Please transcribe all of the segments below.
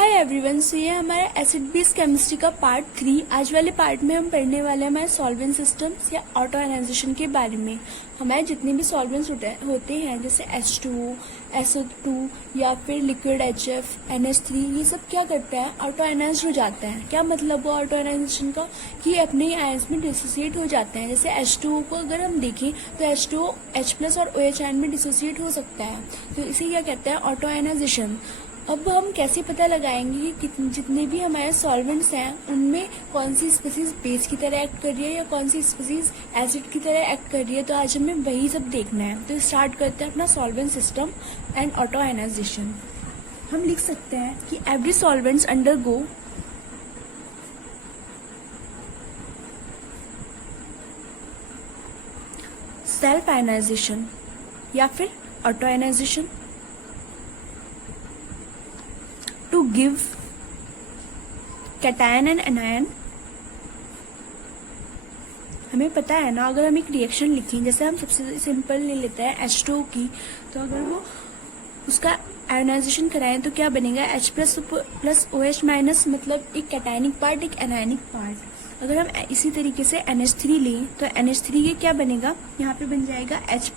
Hi everyone, सो ये हमारा acid base chemistry का पार्ट 3। आज वाले पार्ट में हम पढ़ने वाले हैं हमारे सॉल्वेंट सिस्टम्स या ऑटो आयनाइजेशन के बारे में। हमारे जितने भी सॉल्वेंट्स होते हैं जैसे H2O, SO2 या फिर लिक्विड HF, NH3, ये सब क्या करता है, ऑटो आयनाइज हो जाता है। क्या मतलब वो ऑटो आयनाइजेशन का कि अपने आयंस में डिसोसिएट हो जाते हैं। जैसे H2O को अगर हम देखें तो H2O H+ और OH आयन में डिसोसिएट हो सकता है, तो इसे क्या कहते हैं, ऑटो आयनाइजेशन। अब हम कैसे पता लगाएंगे कि जितने भी हमारे सॉल्वेंट्स हैं उनमें कौन सी स्पीसीज बेस की तरह एक्ट कर रही है या कौन सी स्पीसीज एसिड की तरह एक्ट कर रही है। तो आज हमें वही सब देखना है। तो स्टार्ट करते हैं अपना solvent system and auto ionization. हम लिख सकते हैं कि every solvents undergo self ionization या फिर auto ionization to give cation and anion। हमें पता है ना, अगर हम एक रिएक्शन लिखें, जैसे हम सबसे सिंपल ले लेते हैं H2O की, तो अगर वो उसका आयोनाइजेशन कराएं तो क्या बनेगा, H+ OH माइनस, मतलब एक कैटायनिक पार्ट एक एनायनिक पार्ट। अगर हम इसी तरीके से NH3 लें तो NH3 के क्या बनेगा, यहाँ पे बन जाएगा H+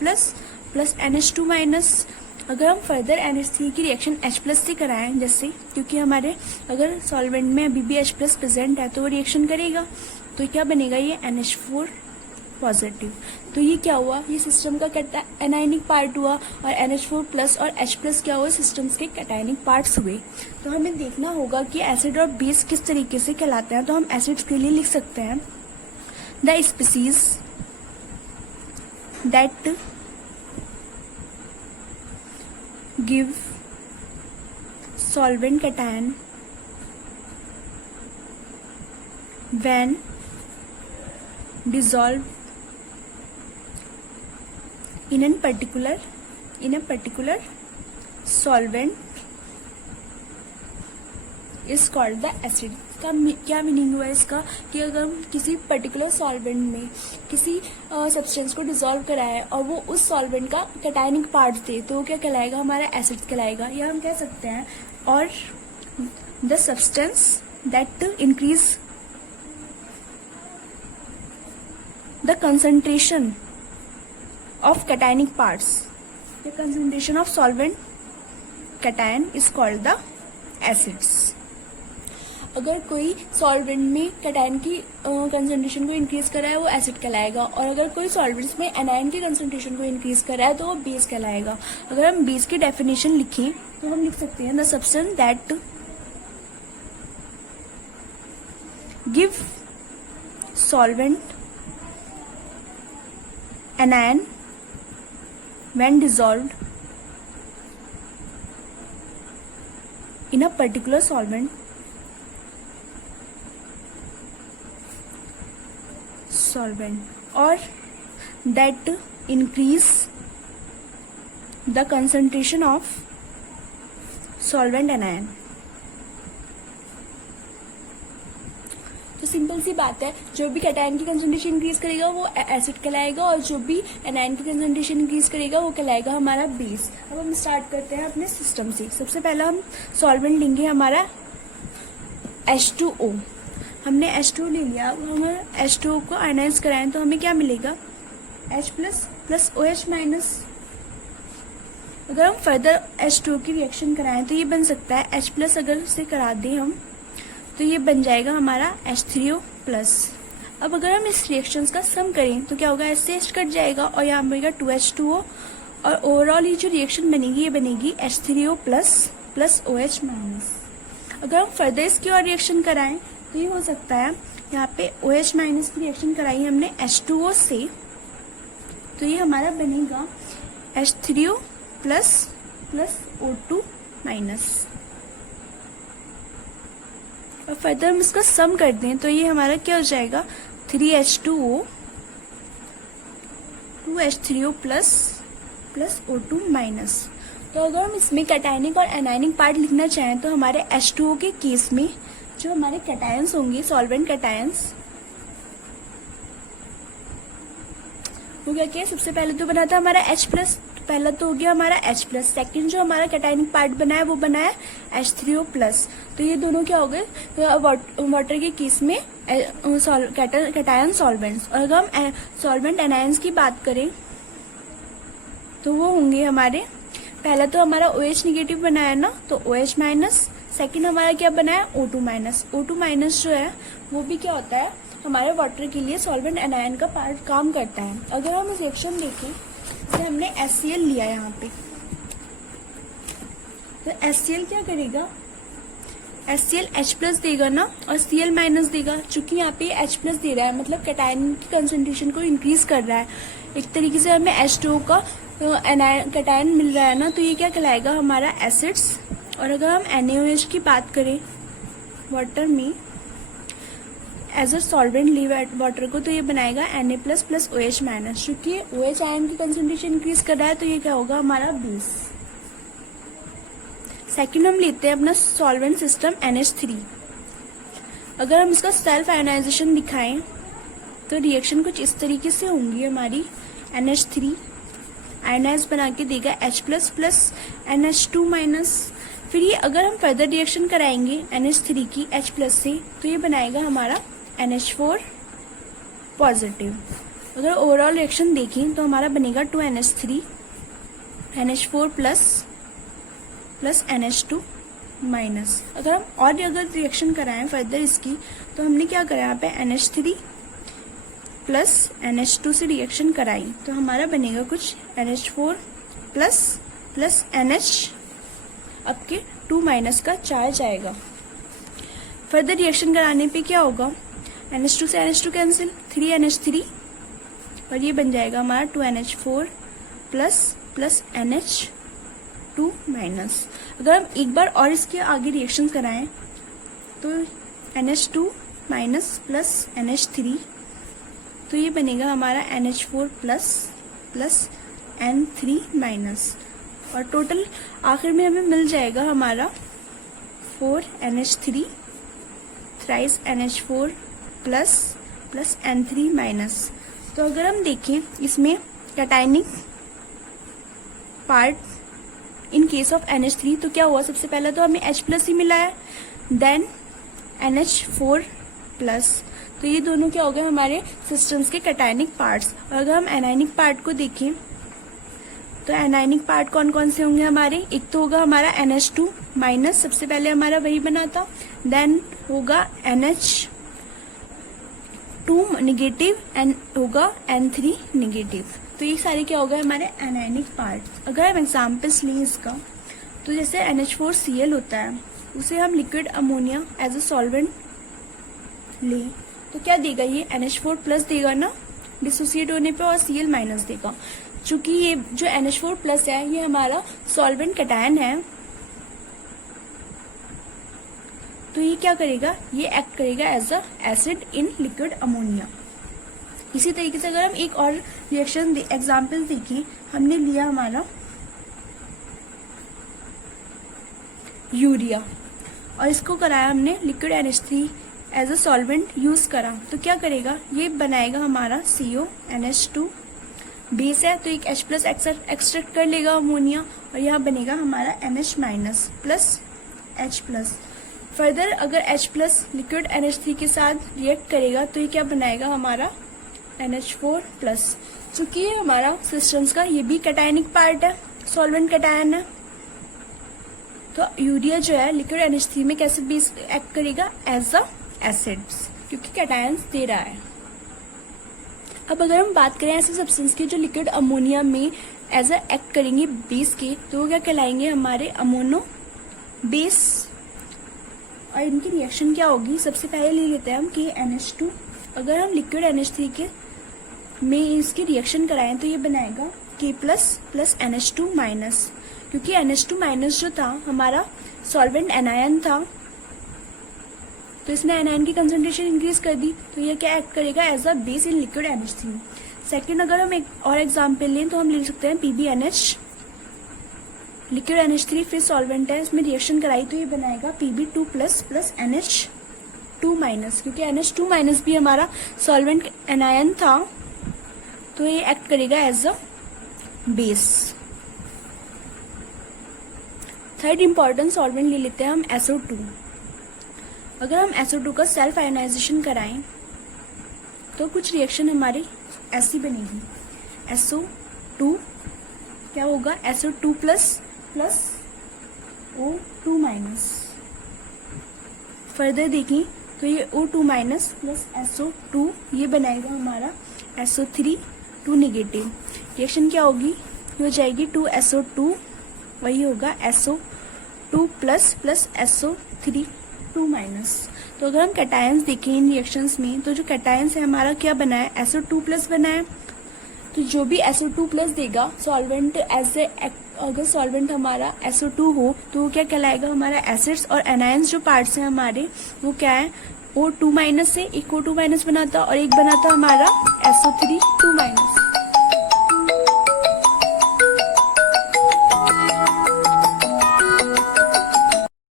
NH2 माइनस। अगर हम फर्दर NH3 की रिएक्शन H+ से कराएं, जैसे क्योंकि हमारे अगर सॉल्वेंट में अभी भी H+ प्रेजेंट है तो वो रिएक्शन करेगा, तो क्या बनेगा, ये NH4 पॉजिटिव। तो ये क्या हुआ, ये सिस्टम का एनायनिक पार्ट हुआ, और NH4+ और H+ क्या हुआ, सिस्टम्स के कैटायनिक पार्ट्स हुए। तो हमें देखना होगा कि एसिड और बेस किस तरीके से कहलाते हैं। तो हम एसिड्स के लिए लिख सकते हैं the species that give solvent cation when dissolved in a particular solvent is called the acid। का क्या मीनिंग हुआ इसका कि अगर हम किसी पर्टिकुलर सॉल्वेंट में किसी सब्सटेंस को डिसॉल्व कराए और वो उस सॉल्वेंट का कैटायनिक पार्ट दे तो वो क्या कहलाएगा, हमारा एसिड कहलाएगा। या हम कह सकते हैं और the substance that increase the concentration of cationic parts, the concentration of solvent cation is called the acids. अगर कोई सॉल्वेंट में कैटायन की कंसंट्रेशन को इंक्रीज कर रहा है वो एसिड कहलाएगा, और अगर कोई सॉल्वेंट्स में एनायन की कंसंट्रेशन को इंक्रीज कर रहा है तो वो बेस कहलाएगा। अगर हम बेस की डेफिनेशन लिखें तो हम लिख सकते हैं the substance that give solvent anion when dissolved in a particular solvent or that increase the concentration of solvent anion। तो सिंपल सी बात है, जो भी कैटायन की कंसंट्रेशन इंक्रीज करेगा वो एसिड कहलाएगा, और जो भी एनायन की कंसंट्रेशन इंक्रीज करेगा वो कहलाएगा हमारा बेस। अब हम स्टार्ट करते हैं अपने सिस्टम से। सबसे पहला हम सॉल्वेंट लेंगे हमारा H2O। हमने H2O ले लिया। अब हम H2O को आयनाइज कराएं तो हमें क्या मिलेगा, H+ OH माइनस। अगर हम फर्दर H2O की रिएक्शन कराएं तो ये बन सकता है H+ अगर से करा दें हम तो ये बन जाएगा हमारा H3O+। अब अगर हम इस रिएक्शंस का सम करें तो क्या होगा, इससे H कट जाएगा और यहाँ बनेगा 2H2O, और ओवरऑल ये जो रिएक्शन बनेगी ये बनेगी H3O+ OH माइनस। अगर हम फर्दर इसकी और रिएक्शन कराएं तो ये हो सकता है, यहाँ पे OH माइनस की रिएक्शन कराई हमने H2O से, तो ये हमारा बनेगा H3O+ O2 माइनस। और फर्दर हम इसका सम कर दें तो ये हमारा क्या हो जाएगा, 3H2O 2H3O+ O2 माइनस। तो अगर हम इसमें कैटायनिक और एनायनिक पार्ट लिखना चाहें तो हमारे H2O के केस में जो हमारे कैटायंस होंगे, सॉल्वेंट कैटायंस, वो क्या किया, सबसे पहले तो बना था हमारा H+ पहला तो हो गया हमारा H प्लस, सेकेंड जो हमारा कैटायनिक पार्ट बना है वो बना है H3O प्लस। तो ये दोनों क्या हो गए वाटर के केस में कैटायन सॉल्वेंट्स। और अगर हम सॉल्वेंट एनायंस की बात करें तो वो होंगे हमारे, पहला तो हमारा OH निगेटिव बना है ना, तो OH माइनस, सेकेंड हमारा क्या बना है O2 माइनस। O2 माइनस जो है वो भी क्या होता है हमारे वाटर के लिए सॉल्वेंट एनायन का पार्ट काम करता है। अगर हम रिएक्शन देखें, जैसे हमने HCl लिया यहाँ पे, तो HCl क्या करेगा, HCl H प्लस देगा ना और Cl माइनस देगा। चूंकि यहाँ पे H प्लस दे रहा है मतलब कैटायन की कंसंट्रेशन को इंक्रीज कर रहा है, एक तरीके से हमें H2O का कैटायन मिल रहा है ना, तो ये क्या कहलाएगा हमारा एसिड्स। और अगर हम NaOH की बात करें वाटर में एज अ सॉल्वेंट ली वाटर को, तो ये बनाएगा Na plus plus OH minus. चूंकि OH आयन की कंसंट्रेशन इंक्रीज कर रहा है तो ये क्या होगा हमारा बेस। सेकेंड हम लेते हैं अपना सॉल्वेंट सिस्टम NH3। अगर हम इसका सेल्फ आयोनाइजेशन दिखाएं तो रिएक्शन कुछ इस तरीके से होंगी हमारी। NH3 आयोनाइज बना के देगा H plus plus NH2 minus. फिर ये अगर हम फर्दर रिएक्शन कराएंगे NH3 की H प्लस से, तो ये बनाएगा हमारा NH4 पॉजिटिव। अगर ओवरऑल रिएक्शन देखें तो हमारा बनेगा 2NH3 NH4 plus plus NH2 minus. अगर हम और अगर रिएक्शन कराएं फर्दर इसकी, तो हमने क्या करा यहाँ पे NH3 प्लस NH2 से रिएक्शन कराई, तो हमारा बनेगा कुछ NH4 प्लस प्लस NH अब के 2 माइनस का चार्ज आएगा। फर्दर रिएक्शन कराने पे क्या होगा, NH2 से NH2 कैंसिल, 3NH3 और ये बन जाएगा हमारा 2NH4 plus plus NH2 minus. अगर हम एक बार और इसके आगे रिएक्शन कराएं तो NH2 माइनस प्लस NH3, तो ये बनेगा हमारा NH4 plus plus N3 minus. और टोटल आखिर में हमें मिल जाएगा हमारा 4NH3 thrice NH4 plus plus N3 minus. तो अगर हम देखें इसमें cationic part in case of NH3, तो क्या हुआ, सबसे पहला तो हमें H प्लस ही मिला है, देन NH4 प्लस। तो ये दोनों क्या हो गए हमारे सिस्टम्स के कैटायनिक पार्ट्स। और अगर हम एनायनिक पार्ट को देखें तो एनायनिक पार्ट कौन कौन से होंगे हमारे, एक तो होगा हमारा NH2 माइनस, सबसे पहले हमारा वही बना था, देन होगा NH2 निगेटिव एंड होगा N3 निगेटिव। तो ये सारे क्या हो गए हमारे एनायनिक पार्ट। अगर हम एग्जाम्पल्स लें इसका, तो जैसे NH4Cl होता है, उसे हम liquid ammonia as a solvent लें तो क्या देगा, ये NH4 प्लस देगा ना डिसोसिएट होने पे, और Cl माइनस देगा। चूंकि ये जो NH4 प्लस है ये हमारा सॉल्वेंट कैटायन है, तो ये क्या करेगा, ये एक्ट करेगा as a acid in liquid ammonia. इसी तरीके से अगर हम एक और रिएक्शन एग्जाम्पल देखिए, हमने लिया हमारा यूरिया और इसको कराया हमने liquid NH3 as a solvent use करा, तो क्या करेगा, ये बनाएगा हमारा CONH2 बेस है, तो एक H प्लस एक्सट्रैक्ट कर लेगा अमोनिया और यहाँ बनेगा हमारा NH minus plus H plus. Further अगर H प्लस लिक्विड NH3 के साथ रिएक्ट करेगा तो ये क्या बनाएगा हमारा NH4 प्लस। चूंकि ये हमारा सिस्टम्स का ये भी कैटायनिक पार्ट है, सॉल्वेंट कैटायन है, तो यूरिया जो है लिक्विड NH3 में कैसे बेस एक्ट करेगा एज अ एसिड्स, क्योंकि कैटायंस दे रहा है। अब अगर हम बात करें ऐसे सब्सटेंस की जो लिक्विड अमोनिया में एज अ एक्ट करेंगे बेस के, तो वो क्या कहलाएंगे हमारे अमोनो बेस। और इनकी रिएक्शन क्या होगी, सबसे पहले ले लेते हैं हम KNH2। अगर हम लिक्विड NH3 के में इसकी रिएक्शन कराएं तो ये बनाएगा K plus plus NH2 minus, क्योंकि NH2 माइनस जो था हमारा सॉल्वेंट एनायन था, तो इसने एनायन की कंसंट्रेशन इंक्रीज कर दी, तो ये क्या एक्ट करेगा as a base in liquid NH3। Second अगर हम एक और एग्जाम्पल लें तो हम ले सकते हैं PbNH, लिक्विड NH3 फिर सॉल्वेंट है, इसमें रिएक्शन कराई तो ये बनाएगा Pb2 plus plus NH2 minus, क्योंकि NH2 माइनस भी हमारा सॉल्वेंट एनायन था, तो ये एक्ट करेगा as a base. Third important solvent ले लेते हैं हम SO2। अगर हम SO2 का सेल्फ आयोनाइजेशन कराएं तो कुछ रिएक्शन हमारी ऐसी बनेगी। SO2 क्या होगा, SO2 plus O2 minus. Further देखें तो ये O2 माइनस प्लस SO2 ये बनाएगा हमारा SO3 2 निगेटिव। रिएक्शन क्या होगी, ये हो जाएगी 2SO2, वही होगा SO2 प्लस SO3 2 माइनस। तो अगर हम कैटायंस देखें इन रिएक्शंस में, तो जो कैटायंस है हमारा क्या बना है, SO2 प्लस बना है। तो जो भी SO2 प्लस देगा सॉल्वेंट अगर सॉल्वेंट हमारा SO2 हो तो वो क्या कहलाएगा, हमारा एसिड्स। और एनायंस जो पार्ट्स हैं हमारे वो क्या है, O2 माइनस से एक O2 माइनस बनाता और एक बनाता हमारा SO3 2 माइनस।